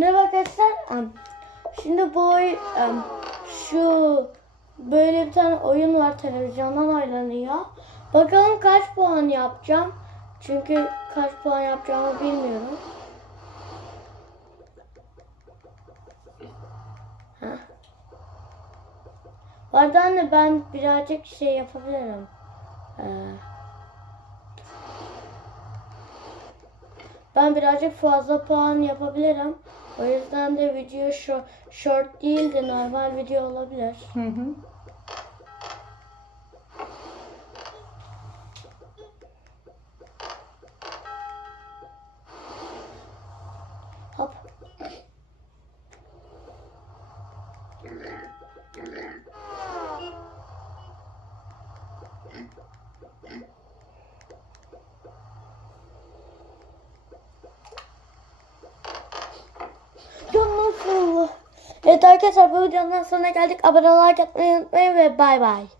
Ne arkadaşlar? em, Şimdi bu oy- şu böyle bir tane oyun var televizyondan oynanıyor. Bakalım kaç puan yapacağım. Çünkü kaç puan yapacağımı bilmiyorum. Heh. Arada anne ben birazcık şey yapabilirim. Ee, ben birazcık fazla puan yapabilirim. O yüzden de video short, short değil de normal video olabilir. Hı hı. Hop. Evet arkadaşlar bu videonun sonuna geldik. Abone olmayı unutmayın ve bay bay.